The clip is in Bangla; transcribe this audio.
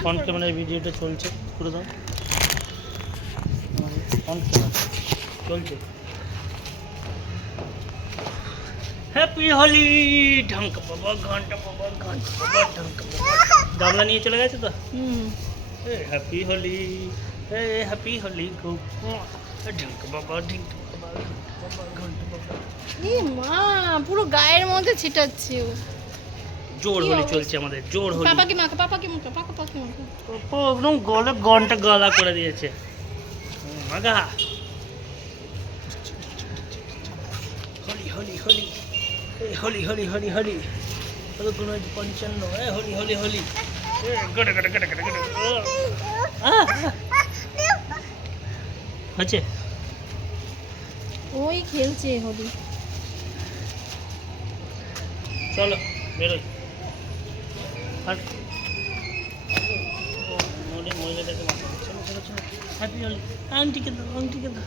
ফ্রন্ট ক্যামেরায় ভিডিওটা চলছে, করে দাও। ফ্রন্ট ক্যামেরা চলছে। হ্যাপি হোলি, ঢাঙ্কা বাবা, ঘন্টা বাবা, ঘন্টা বাবা, ঢাঙ্কা বাবা। গামলা নিয়ে চলে গেছে তো। হ্যাপি হোলি, হ্যাপি হোলি গো, ঢাঙ্কা বাবা, ঢাঙ্কা বাবা, ঘন্টা বাবা, ঘন্টা বাবা। এ মা, পুরো গায়ের মধ্যে ছিটাচ্ছে ও। জোর হোলি চলছে আমাদের, জোর হোলি। পাপাকে মাখা, পাপাকে মাখা, পাপাকে মাখা। একদম গলে ঘন্টা গলা করে দিয়েছে। মাগা হোলি হোলি হোলি, এই হোলি হোলি হোলি হোলি, কতক্ষণ হয়েছে? 55। হোলি হোলি হোলি, গটে গটে গটে গটে গটে। হচ্ছে ওই খেলছে হোলি। চলো বেরোই। আর মহিলাটাকে মাথা, চলো চলো চলো। হ্যাপি হোলি। আন্টিকে দাও, আন্টিকে দাও।